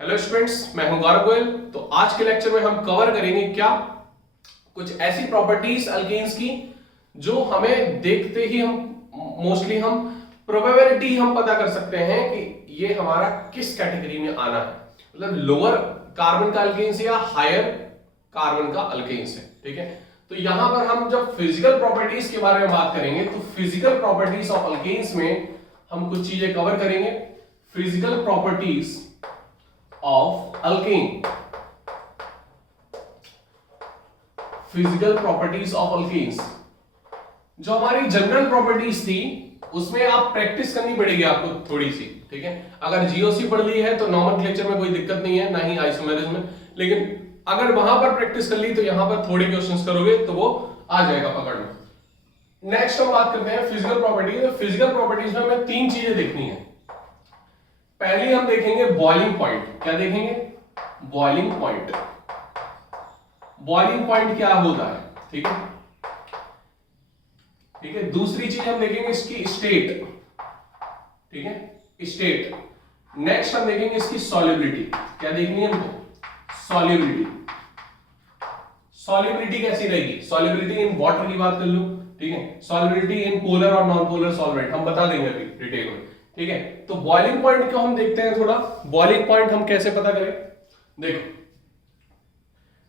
Hello students, मैं हूं गौरव गोयल। तो आज के लेक्चर में हम कवर करेंगे क्या कुछ ऐसी प्रॉपर्टीज अल्केन्स की जो हमें देखते ही मोस्टली हम प्रोबेबिलिटी हम पता कर सकते हैं कि ये हमारा किस कैटेगरी में आना है, मतलब लोअर कार्बन का अल्केन्स या हायर कार्बन का अल्केन्स है। ठीक है, तो यहां पर हम जब फिजिकल प्रॉपर्टीज के बारे में बात करेंगे तो फिजिकल प्रॉपर्टीज ऑफ अल्केन्स में हम कुछ चीजें कवर करेंगे। Physical properties of alkane, physical properties of alkenes। जो हमारी जनरल प्रॉपर्टीज थी उसमें आप प्रैक्टिस करनी पड़ेगी आपको थोड़ी सी। ठीक है, अगर जीओसी पढ़ ली है तो नॉमेनक्लेचर में कोई दिक्कत नहीं है, ना ही आइसोमेरिज्म में, लेकिन अगर वहां पर प्रैक्टिस कर ली तो यहां पर थोड़े क्वेश्चंस करोगे तो वो आ जाएगा पकड़ में। नेक्स्ट हम बात करते हैं फिजिकल प्रॉपर्टीज। तो फिजिकल प्रॉपर्टीज में हमें तीन चीजें देखनी है। पहली हम देखेंगे बॉइलिंग पॉइंट। क्या देखेंगे? Boiling point. बॉइलिंग पॉइंट क्या होता है? ठीक है, ठीक है। दूसरी चीज हम देखेंगे इसकी स्टेट। ठीक है, स्टेट। नेक्स्ट हम देखेंगे इसकी सॉल्युबिलिटी। क्या देखनी है हमको? सॉल्युबिलिटी। सॉल्युबिलिटी कैसी रहेगी? सॉल्युबिलिटी इन वाटर की बात कर लो। ठीक है, सॉल्युबिलिटी इन पोलर और नॉन पोलर सॉल्वेंट हम बता देंगे अभी डिटेल में। ठीक है, तो बॉइलिंग पॉइंट को हम देखते हैं थोड़ा। बॉइलिंग पॉइंट हम कैसे पता करें? देखो,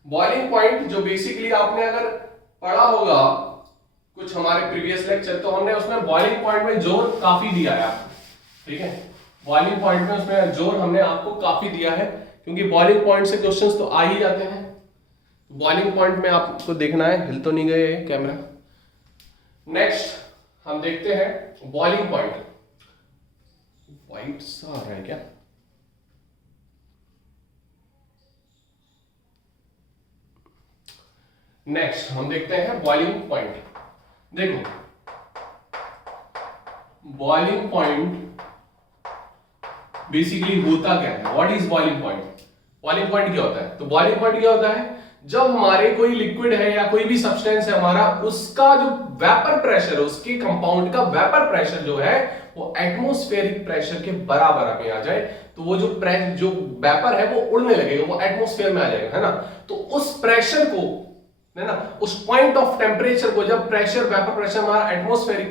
बॉइलिंग पॉइंट जो बेसिकली आपने अगर पढ़ा होगा कुछ हमारे प्रीवियस लेक्चर, तो हमने उसमें बॉइलिंग पॉइंट में जोर काफी दिया है आपको। ठीक है, बॉइलिंग पॉइंट में उसमें जोर हमने आपको काफी दिया है, क्योंकि बॉइलिंग पॉइंट से क्वेश्चंस तो आ ही जाते हैं। बॉइलिंग पॉइंट में आपको देखना है, हिल तो नहीं गए कैमरा। नेक्स्ट हम देखते हैं बॉइलिंग पॉइंट। व्हाइट सा आ रहा है क्या? नेक्स्ट हम देखते हैं बॉइलिंग पॉइंट। देखो, बॉइलिंग पॉइंट बेसिकली होता क्या है? What is boiling point? Boiling point क्या होता है? तो बॉइलिंग पॉइंट क्या होता है? जब हमारे कोई लिक्विड है या कोई भी सब्सटेंस है हमारा, उसका जो वेपर प्रेशर है, उसके कंपाउंड का वेपर प्रेशर जो है वो एटमॉस्फेरिक प्रेशर के बराबर में आ जाए, तो वो जो वेपर है वो उड़ने लगेगा, वो एटमॉस्फेयर में आ जाएगा, है ना। तो उस प्रेशर को, है ना, उस पॉइंट ऑफ टेम्परेचर को, जब प्रेशर वेपर प्रेशर हमारा एटमॉस्फेरिक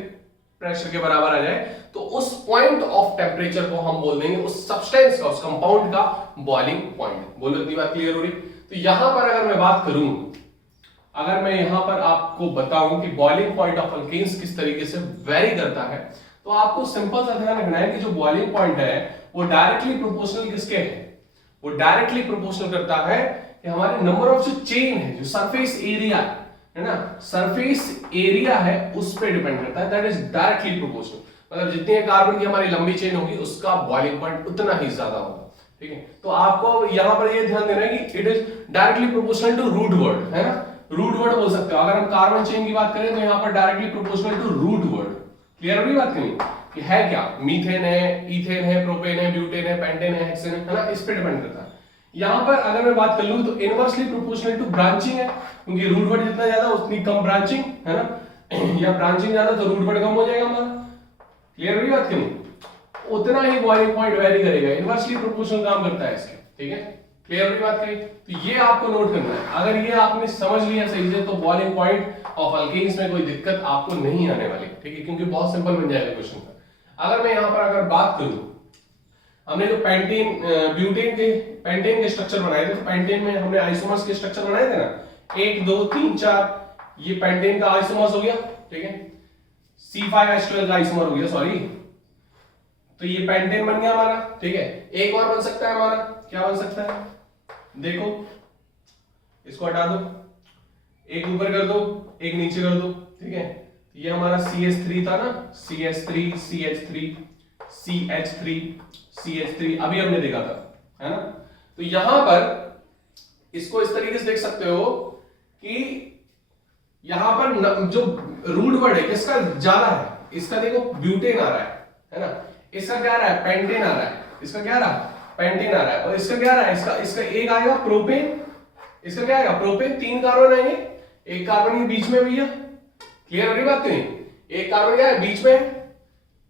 प्रेशर के बराबर आ जाए, तो उस पॉइंट ऑफ टेम्परेचर को हम बोल देंगे उस सब्सटेंस का, उस कंपाउंड का बॉइलिंग पॉइंट। बोलो, इतनी बात क्लियर हो रही? तो यहां पर अगर मैं बात करूं, अगर मैं यहां पर आपको बताऊं कि बॉइलिंग पॉइंट ऑफ अल्केन्स किस तरीके से वेरी करता है, तो आपको सिंपल सा ध्यान रखना है कि जो बॉइलिंग पॉइंट है वो डायरेक्टली प्रोपोर्शनल किसके है? वो डायरेक्टली प्रोपोर्शनल करता है कि हमारे नंबर ऑफ जो चेन है, जो सरफेस एरिया है ना, सरफेस एरिया है उस पर डिपेंड करता है। दैट इज डायरेक्टली प्रोपोर्शनल, मतलब जितनी कार्बन की हमारी लंबी चेन होगी उसका बॉइलिंग पॉइंट उतना ही ज्यादा होगा। ठीक है, तो आपको यहां पर ये ध्यान देना है कि it is directly proportional to root word, है ना। रूट वर्ड बोल सकते हो। अगर हम कार्बन चेन की बात करें तो यहां पर directly proportional to root word. Clear होगी बात नहीं कि है क्या? मीथेन है, इथेन है, प्रोपेन है, ब्यूटेन है, पेंटेन है, हेक्सेन है ना, इस पे डिपेंड करता है। यहां पर अगर मैं बात कर लूं तो इनवर्सली प्रोपोर्शनल टू ब्रांचिंग है, क्योंकि रूट वर्ड जितना ज्यादा उतनी कम ब्रांचिंग, है ना। या ब्रांचिंग ज्यादा तो रूट वर्ड कम हो जाएगा हमारा। क्लियर होगी बात क्यों? उतना ही बॉइलिंग पॉइंट वेरी करेगा, इनवर्सली प्रोपोर्शनल काम करता है इसके। ठीक है, क्लियर होगी बात करी? तो ये आपको नोट करना है। अगर ये आपने समझ लिया सही से तो बॉइलिंग पॉइंट ऑफ अल्केन्स में कोई दिक्कत आपको नहीं आने वाली। ठीक है, क्योंकि बहुत सिंपल बन जाएगा क्वेश्चन का। अगर मैं यहां पर अगर बात करूं, हमने जो पेंटेन के स्ट्रक्चर बनाए थे, तो पेंटेन में हमने आइसोमर्स के स्ट्रक्चर बनाए थे ना, 1 2 3 4, ये पेंटेन का आइसोमर्स हो गया। ठीक है, C5H12 का आइसोमर हो गया, सॉरी। तो ये पेंटेन बन गया हमारा। ठीक है, एक और बन सकता है हमारा, क्या बन सकता है? देखो, इसको हटा दो, एक ऊपर कर दो, एक नीचे कर दो। ठीक है, ये हमारा CH3 था ना, CH3 CH3 CH3 CH3 अभी हमने देखा था, है ना। तो यहां पर इसको इस तरीके से देख सकते हो कि यहां पर जो रूट वर्ड है किसका ज्यादा है? इसका देखो ब्यूटेन आ रहा है ना। इसका क्या आ रहा है? पेंटेन आ रहा है। इसका क्या आ रहा है? पेंटेन आ रहा है। और इसका क्या आ रहा है? इसका एक आएगा प्रोपेन। इसका क्या आएगा? प्रोपेन। 3 कार्बन आएंगे, एक कार्बन के बीच में भैया। क्लियर हो रही बात नहीं? एक कार्बन क्या है? बीच में।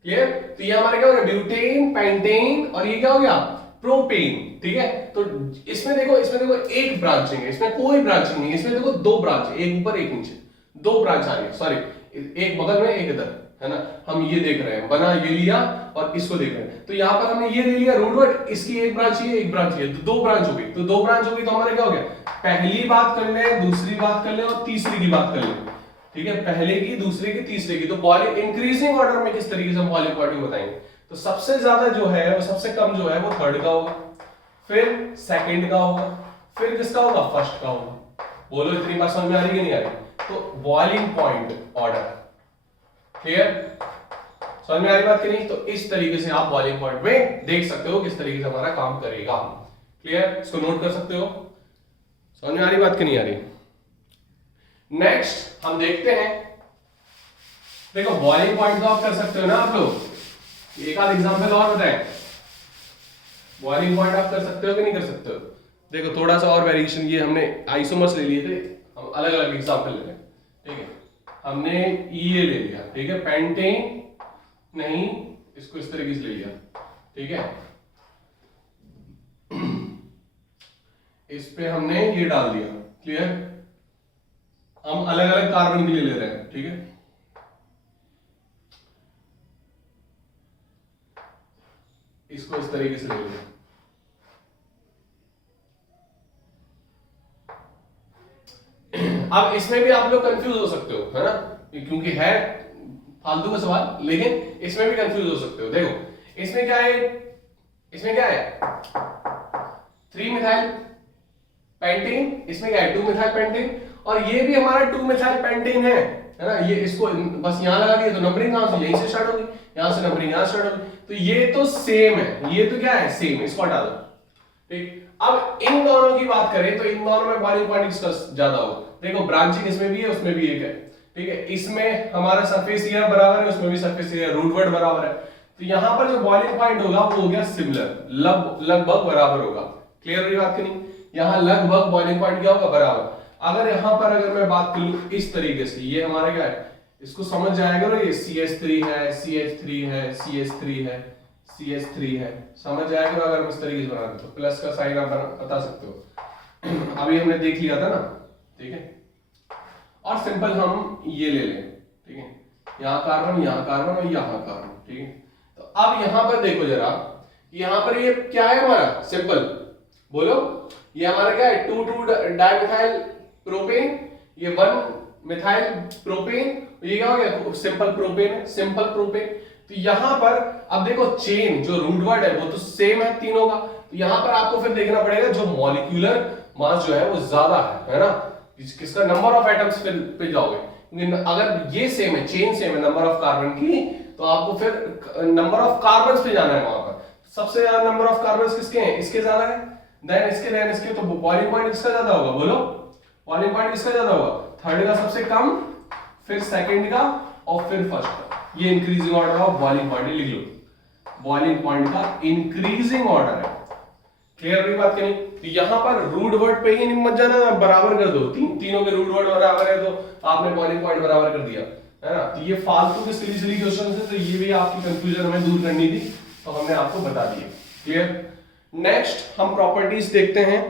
क्लियर? तो ये हमारा क्या हो गया? ब्यूटेन, पेंटेन, और ये क्या हो गया? प्रोपेन, ठीक है। तो इसमें देखो एक ब्रांचिंग है, इसमें कोई ब्रांचिंग नहीं है, इसमें देखो दो ब्रांच, एक ऊपर एक नीचे, दो ब्रांच आ रही है, सॉरी एक बगल में एक इधर, है ना। हम ये देख रहे हैं, बना ये लिया और इसको देख रहे हैं, तो यहाँ पर हमने ये ले लिया रूट वर्ड, इसकी एक ब्रांच ये एक ब्रांच ये, तो दो ब्रांच हो गई, तो दो ब्रांच हो गई, तो हमारा क्या हो गया, पहली बात कर ले, दूसरी बात कर ले और तीसरी की बात कर ले, ठीक है, पहले की, दूसरे की, तीसरे की। तो बॉइलिंग इंक्रीजिंग ऑर्डर में किस तरीके से हम बॉइलिंग पॉइंट बताएंगे, तो सबसे ज्यादा जो है वो सबसे कम जो है वो थर्ड का होगा, फिर सेकंड का होगा, फिर किसका होगा, फर्स्ट का होगा। बोलो इतनी बात समझ में आ रही कि नहीं आ रही। तो बॉइलिंग पॉइंट ऑर्डर क्लियर, समझ में आ रही बात कि नहीं। तो इस तरीके से आप बॉइलिंग पॉइंट में देख सकते हो किस तरीके से हमारा काम करेगा, क्लियर, इसको नोट कर सकते हो। समझ में आ रही बात कि नहीं आ रही। नेक्स्ट हम देखते हैं, देखो बॉइलिंग पॉइंट तो आप कर सकते हो ना आप लोग, एक आध एग्जांपल और बताएं, बॉइलिंग पॉइंट आप कर सकते हो कि नहीं कर सकते हो। देखो थोड़ा सा और वेरिएशन, ये हमने आइसोमर्स ले लिए थे, हम अलग अलग एग्जांपल ले रहे हैं, ठीक है। हमने ये ले लिया, ठीक है, पेंटेन नहीं, इसको इस तरीके से ले लिया, ठीक है, इस पे हमने ये डाल दिया, क्लियर। हम अलग अलग कार्बन के लिए ले रहे हैं, ठीक है, इसको इस तरीके से ले लिया। अब इसमें भी आप लोग कंफ्यूज हो सकते हो, है ना, क्योंकि है फालतू का सवाल, लेकिन इसमें भी कंफ्यूज हो सकते हो। देखो इसमें क्या है, इसमें क्या है 3 मिथाइल पेंटेन, इसमें क्या है 2 मिथाइल पेंटेन, और ये भी हमारा 2 मिथाइल पेंटेन है ना। ये इसको बस यहां लगा दिया तो नंबरिंग कहां से, यहीं से स्टार्ट होगी, यहां से नंबरिंग यहां स्टार्ट होगी, तो ये तो सेम है, ये तो क्या है सेम, इसको हटा दो, ठीक। अब इन दोनों की बात करें तो इन दोनों में बॉइलिंग पॉइंट किसका ज्यादा होगा। देखो ब्रांचिंग इसमें भी है, उसमें भी एक है, ठीक है, इसमें हमारा सरफेस एरिया बराबर है, उसमें भी सरफेस एरिया रूट वर्ड बराबर है, तो यहां पर जो बॉइलिंग पॉइंट होगा वो हो गया सिमिलर, लगभग बराबर होगा। क्लियर हुई बात की नहीं, यहां लगभग बॉइलिंग पॉइंट क्या होगा, बराबर। अगर यहां पर अगर मैं बात करूं इस तरीके से, ये हमारा क्या है, इसको समझ जाएगा ना, ये CH3 है, CH3 है, CH3 है, CH3 है, समझ जाएगा। अगर हम इस तरीके से बनाते तो प्लस का साइन आप बता सकते हो, अभी हमने देख लिया था ना, ठीक है। और सिंपल हम ये ले लें, ठीक है, यहां कार्बन और यहां कार्बन, ठीक है। तो अब यहां पर देखो जरा, यहां पर ये क्या है हमारा, सिंपल बोलो, ये हमारा क्या है 2,2 डाइमिथाइल प्रोपेन, ये 1 मिथाइल प्रोपेन, ये क्या हो गया सिंपल प्रोपेन है, सिंपल प्रोपेन। तो यहां पर अब देखो चेन जो रूट वर्ड है वो तो सेम है तीनों का, तो यहां पर आपको फिर देखना पड़ेगा जो मॉलिक्यूलर मास जो है वो ज्यादा है ना, किसका नंबर ऑफ एटम्स पे जाओगे। अगर ये सेम है, चेन सेम है नंबर ऑफ कार्बन की, तो आपको फिर नंबर ऑफ कार्बन पे जाना है वहां पर। सबसे ज्यादा नंबर ऑफ कार्बन किसके हैं, इसके ज्यादा है, देन इसके, तो बॉइलिंग पॉइंट किसका ज्यादा होगा, बोलो बॉइलिंग पॉइंट किसका ज्यादा होगा, थर्ड का सबसे कम, फिर सेकंड का और फिर फर्स्ट का। ये increasing order of boiling point, लिख लो, बॉइलिंग पॉइंट का इंक्रीजिंग ऑर्डर है। क्लियर हुई बात कहीं। तो यहां पर रूट वर्ड पे ही नहीं मत जाना, बराबर कर दो, तीनों के रूट वर्ड बराबर है तो आपने बॉइलिंग पॉइंट बराबर कर दिया, है ना। तो ये फालतू के सिली क्वेश्चन है, तो ये भी आपकी कंफ्यूजन हमें दूर करनी थी, तो हमने आपको बता दिया। क्लियर। नेक्स्ट हम प्रॉपर्टीज देखते हैं।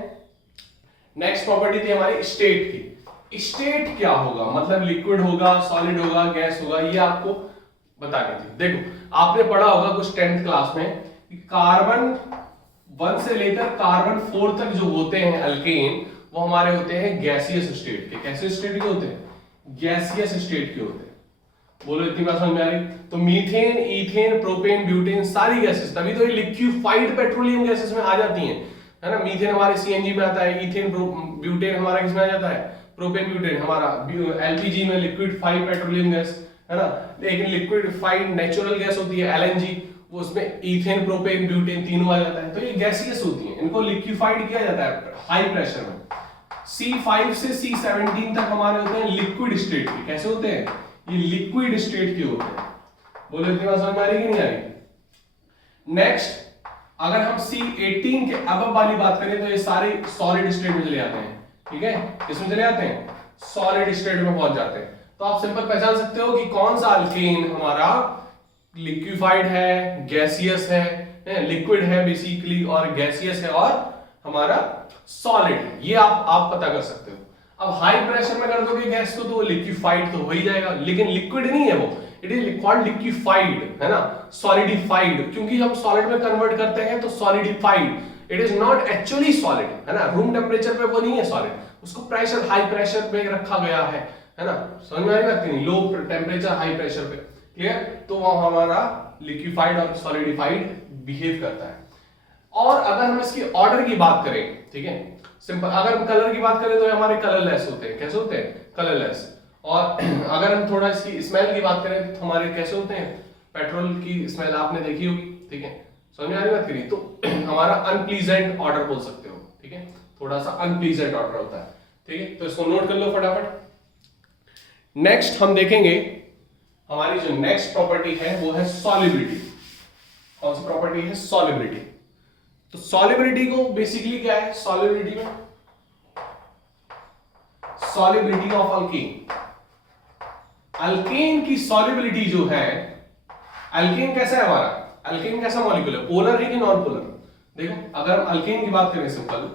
नेक्स्ट प्रॉपर्टी थी हमारी स्टेट की। स्टेट क्या होगा, मतलब लिक्विड होगा, सॉलिड होगा, गैस होगा, ये आपको बतानी थी। देखो आपने पढ़ा होगा कुछ 10th क्लास में कि कार्बन 1 से लेकर कार्बन 4 तक जो होते हैं अल्केन, वो हमारे होते हैं गैसियस स्टेट के। कैसे स्टेट के होते हैं, गैसियस स्टेट के होते हैं। बोलो इतनी बात समझ में आ रही। तो मीथेन, इथेन, प्रोपेन, ब्यूटेन सारी गैसेस, तभी तो ये लिक्विफाइड पेट्रोलियम गैसेस में आ जाती हैं, है ना। मीथेन हमारे सीएनजी में आता है, इथेन ब्यूटेन हमारा किसमें आ जाता है, प्रोपेन ब्यूटेन हमारा एलपीजी में, लिक्विफाइड पेट्रोलियम गैस, है ना। लेकिन लिक्विफाइड नेचुरल गैस होती है एलएनजी, वो उसमें इथेन, प्रोपेन, ब्यूटेन तीनों आ जाता है। तो ये गैसियस होती हैं, इनको लिक्विफाइड किया जाता है हाई प्रेशर में। C5 से C17 तक हमारे होते हैं लिक्विड स्टेट के। कैसे होते हैं, ये लिक्विड स्टेट के होते हैं। बोलो इतनी बात समझ में आ रही कि नहीं आ रही। नेक्स्ट अगर हम C18 के अब वाली बात करें तो ये सारे सॉलिड स्टेट में चले जाते हैं, ठीक है, इसमें चले जाते हैं, सॉलिड स्टेट में पहुंच जाते हैं। तो आप सिंपल पहचान सकते हो कि कौन सा अल्केन हमारा लिक्विफाइड है, गैसियस है लिक्विड है बेसिकली और गैसियस है और हमारा सॉलिड है, ये आप पता कर सकते हो। अब हाई प्रेशर में कर दोगे गैस को तो लिक्विफाइड तो हो ही जाएगा, लेकिन लिक्विड नहीं है वो, इट इज कॉल्ड लिक्विफाइड, है ना, सॉलिडिफाइड, क्योंकि हम सॉलिड में कन्वर्ट करते हैं तो solidified, it is not actually solid, है ना, रूम टेम्परेचर पे वो नहीं है सॉलिड, उसको प्रेशर हाई प्रेशर पे रखा गया है ना, समझ में आ रही बात नहीं, लो टेम्परेचर हाई प्रेशर पे, क्लियर, तो वो हमारा लिक्विफाइड और सॉलिडिफाइड बिहेव करता है। और अगर हम इसकी ऑर्डर की बात करें, ठीक है, सिंपल, अगर हम कलर की बात करें तो हमारे कलरलेस होते हैं, कैसे होते हैं, कलरलेस। और अगर हम थोड़ा इसकी स्मेल की बात करें तो हमारे कैसे होते हैं, पेट्रोल की स्मेल आपने देखी होगी, ठीक है, समझ में आ रही बात करी, तो हमारा अनप्लीजेंट ऑर्डर बोल सकते हो, ठीक है, थोड़ा सा अनप्लीजेंट ऑर्डर होता है, ठीक है, तो इसको नोट कर लो फटाफट। नेक्स्ट हम देखेंगे हमारी जो नेक्स्ट प्रॉपर्टी है वो है सॉलिबिलिटी। कौन सी प्रॉपर्टी है, सॉलिबिलिटी। तो सॉलिबिलिटी को बेसिकली क्या है, सॉलिबिलिटी में सॉलिबिलिटी ऑफ अल्केन, अल्केन की सॉलिबिलिटी जो है, अल्केन कैसा है हमारा, अल्केन कैसा मॉलिक्यूल है, पोलर है कि नॉन पोलर। देखो अगर हम अल्केन की बात करें सिंपल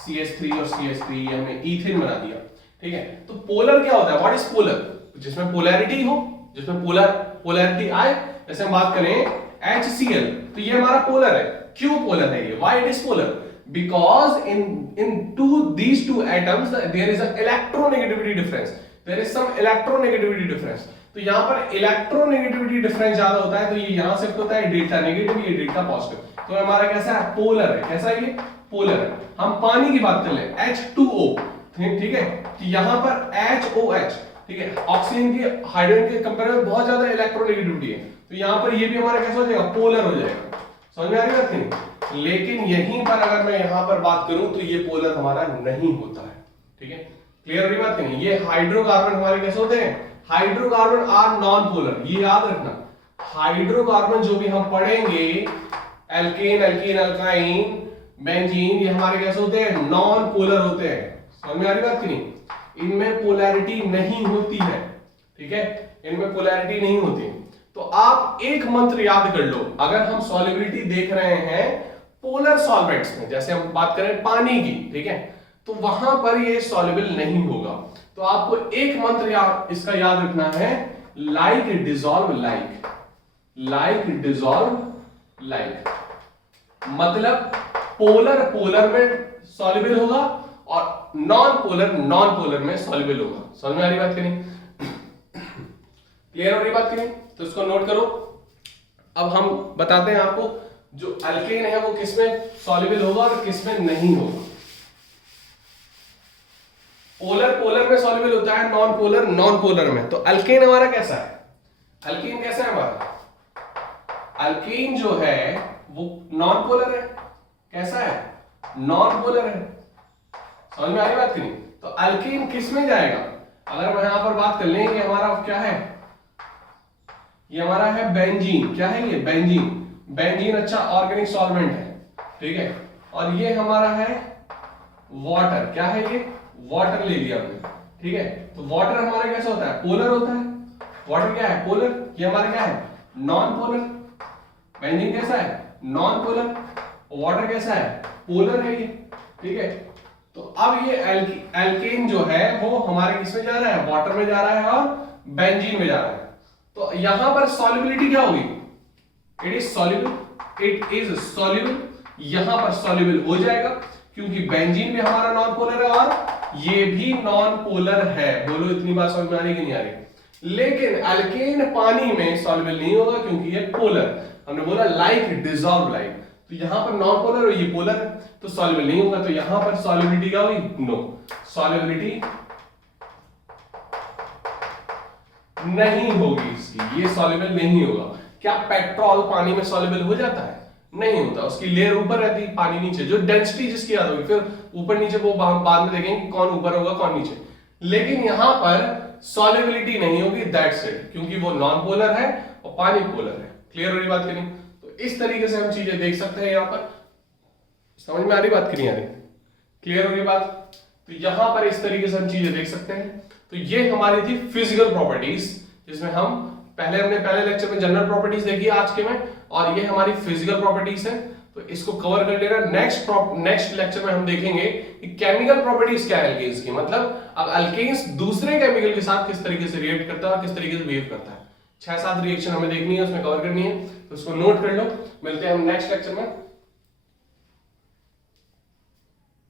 CH3 और CH3 ये हमने ईथेन बना दिया, ठीक है, तो पोलर क्या होता है, व्हाट इज पोलर, जिसमें पोलैरिटी हो, जिसमें पोलैरिटी आए, जैसे हम बात करें HCl तो ये हमारा पोलर है, क्यों पोलर है ये, why it is polar, because in these two atoms there is a electronegativity difference, there is some electronegativity difference, तो यहां पर इलेक्ट्रोनेगेटिविटी डिफरेंस ज्यादा होता है, तो ये यहां शिफ्ट होता है डेल्टा नेगेटिव, ये डेल्टा पॉजिटिव, तो हमारा कैसा है, पोलर है, कैसा है ये, पोलर है। हम पानी की बात कर ले, H2O, ठीक है, तो यहां पर HOH, ठीक है, ऑक्सीजन की हाइड्रोजन के कंपेयर में बहुत ज्यादा इलेक्ट्रोनेगेटिविटी है, तो यहां पर ये भी हमारा कैसा हो जाएगा, पोलर हो जाएगा, समझ में आ रही बात नहीं। लेकिन यहीं पर अगर मैं यहां पर बात करूं तो ये पोलर हमारा नहीं होता है, ठीक है, क्लियर हो रही बात नहीं। ये हाइड्रोकार्बन हमारे कैसे होते हैं, हाइड्रोकार्बन आर नॉन पोलर, ये याद रखना, हाइड्रोकार्बन जो भी हम पढ़ेंगे, एल्केन, एल्कीन, अल्काइन, बेंजीन, ये हमारे कैसे होते हैं, नॉन पोलर होते हैं, समझ में आ रही बात की नहीं, इनमें पोलैरिटी नहीं होती है, ठीक है, इनमें पोलैरिटी नहीं होती। तो आप एक मंत्र याद कर लो, अगर हम सॉलिबिलिटी देख रहे हैं पोलर सॉल्वेंट्स में, जैसे हम बात करें पानी की, ठीक है, तो वहां पर ये सॉल्युबल नहीं होगा, तो आपको एक मंत्र इसका याद रखना है, like dissolve like, like dissolve like, मतलब पोलर पोलर में सॉल्युबल होगा और नॉन पोलर में सॉल्युबल होगा, समझ में आ रही बात की नहीं, क्लियर हो रही बात की नहीं, तो इसको नोट करो। अब हम बताते हैं आपको जो अल्केन है वो किसमें सॉल्युबल होगा और किसमें नहीं होगा। पोलर में सॉल्युबल होता है, नॉन पोलर में। तो अल्केन हमारा कैसा है, अल्केन कैसा है हमारा, अल्केन जो है वो नॉन पोलर है, कैसा है, नॉन पोलर है, समझ में आ रही बात की नहीं। तो अल्केन किस में जाएगा, अगर मैं यहां पर बात कर लें कि हमारा क्या है, ये हमारा है बेंजीन, क्या है ये, बेंजीन, बेंजीन अच्छा ऑर्गेनिक सॉल्वेंट है, ठीक है, और ये हमारा है वाटर, क्या है ये, वाटर ले लिया हमने, ठीक है, तो वाटर हमारा कैसा होता है, पोलर होता है, वाटर क्या है, पोलर, ये हमारा क्या है, नॉन पोलर, बेंजीन कैसा है, नॉन पोलर, वाटर कैसा है, पोलर है ये, ठीक है। तो अब ये एल्केन जो है वो हमारे किसमें जा रहा है, वाटर में जा रहा है और बेंजीन में जा रहा है। तो यहां पर सॉल्युबिलिटी क्या होगी, it is soluble, it is soluble, यहां पर सॉल्युबल हो जाएगा क्योंकि बेंजीन भी हमारा नॉन पोलर है और ये भी नॉन पोलर है। बोलो इतनी बात समझ में आ रही कि नहीं आ रही। लेकिन अल्केन पानी में सॉल्युबल नहीं होगा क्योंकि ये पोलर, हमने बोला लाइक डिसॉल्व लाइक, तो यहां पर नॉन पोलर और ये पोलर है तो सॉल्युबल नहीं होगा, तो यहां पर सॉल्युबिलिटी क्या होगी, नो, सॉल्युबिलिटी नहीं होगी इसकी, ये सॉल्युबल नहीं होगा। क्या पेट्रोल पानी में सॉल्युबल हो जाता है, नहीं होता, उसकी लेयर ऊपर रहती है, पानी नीचे, जो डेंसिटी जिसकी याद होगी, फिर ऊपर नीचे वो हम बाद में देखेंगे कौन ऊपर होगा कौन नीचे। लेकिन यहां पर सॉल्युबिलिटी नहीं होगी, दैट्स इट, क्योंकि वो नॉन पोलर है और पानी पोलर है। क्लियर हो रही बात की नहीं। तो इस तरीके से हम चीजें देख सकते हैं, यहां पर समझ में आ रही बात की नहीं आ रही, क्लियर हो रही बात। तो यहां पर इस तरीके से हम चीजें देख सकते हैं। तो ये हमारी थी फिजिकल प्रॉपर्टीज जिसमें हम पहले लेक्चर में जनरल प्रॉपर्टीज देखी आज के में, और ये हमारी फिजिकल प्रॉपर्टीज है, तो इसको कवर कर लेना। नेक्स्ट लेक्चर में हम देखेंगे कि केमिकल प्रॉपर्टीज क्या है अल्केन्स की, मतलब अब अल्केन्स दूसरे केमिकल के साथ किस तरीके से रिएक्ट करता है और किस तरीके से बिहेव करता है। 6-7 रिएक्शन हमें देखनी है, उसमें कवर करनी है, तो उसको नोट कर लो। मिलते हैं हम नेक्स्ट लेक्चर में।